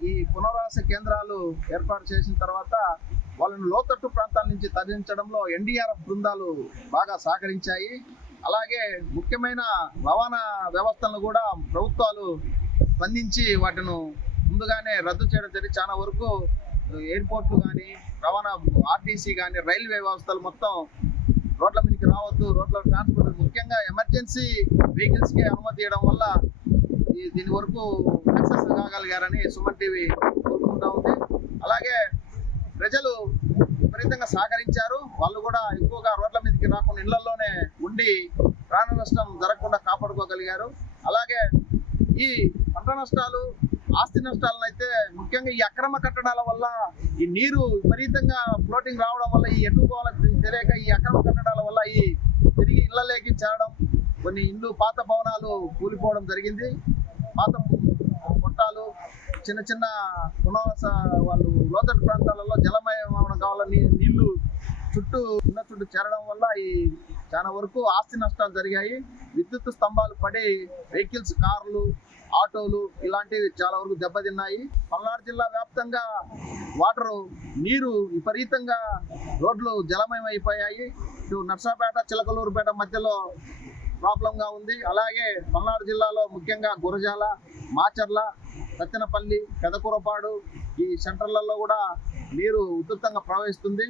ఈ పునరావాస కేంద్రాలు ఏర్పాటు చేసిన తర్వాత వాళ్ళను లోతట్టు ప్రాంతాల నుంచి తరలించడంలో ఎన్డీఆర్ఎఫ్ బృందాలు బాగా సహకరించాయి. అలాగే ముఖ్యమైన రవాణా వ్యవస్థలను కూడా ప్రభుత్వాలు స్పందించి వాటిని ముందుగానే రద్దు చేయడం జరిగి చాలా వరకు ఎయిర్పోర్ట్లు కానీ రవాణా ఆర్టీసీ కానీ రైల్వే వ్యవస్థలు మొత్తం రోడ్ల మీదకి రావద్దు రోడ్ల ట్రాన్స్పోర్ట్ ముఖ్యంగా ఎమర్జెన్సీ వెహికల్స్కి అనుమతి ఇవ్వడం వల్ల దీని వరకు సక్సెస్ కాగలిగారని సుమన్ టీవీ కోరుకుంటా ఉంది. అలాగే ప్రజలు విపరీతంగా సహకరించారు. వాళ్ళు కూడా ఎక్కువగా రోడ్ల మీదకి రాకుండా ఇళ్ళలోనే ఉండి ప్రాణ నష్టం జరగకుండా కాపాడుకోగలిగారు. అలాగే ఈ పంట నష్టాలు ఆస్తి నష్టాలను అయితే ముఖ్యంగా ఈ అక్రమ కట్టడాల వల్ల ఈ నీరు విపరీతంగా ఫ్లోటింగ్ రావడం వల్ల ఈ ఎటు తెలియక ఈ అక్రమ కట్టడాల వల్ల ఈ తిరిగి ఇళ్ళలోకి చేరడం కొన్ని ఇల్లు పాత భవనాలు కూలిపోవడం జరిగింది. మాతం గొట్టాలు చిన్న చిన్న పునవాస వాళ్ళు లోతట్టు ప్రాంతాలలో జలమయం కావాలని నీళ్ళు చుట్టూ ఉన్న చుట్టూ చేరడం వల్ల ఈ చాలా వరకు ఆస్తి నష్టాలు జరిగాయి. విద్యుత్ స్తంభాలు పడి వెహికల్స్ కార్లు ఆటోలు ఇలాంటివి చాలా వరకు దెబ్బతిన్నాయి. పల్నాడు జిల్లా వ్యాప్తంగా వాటర్ నీరు విపరీతంగా రోడ్లు జలమయం అయిపోయాయి ఇటు నర్సాపేట చిలకలూరుపేట మధ్యలో ప్రాబ్లంగా ఉంది. అలాగే పల్నాడు జిల్లాలో ముఖ్యంగా గురజాల మాచర్ల సత్తెనపల్లి పెదకూరపాడు ఈ సెంటర్లలో కూడా నీరు ఉధృతంగా ప్రవహిస్తుంది.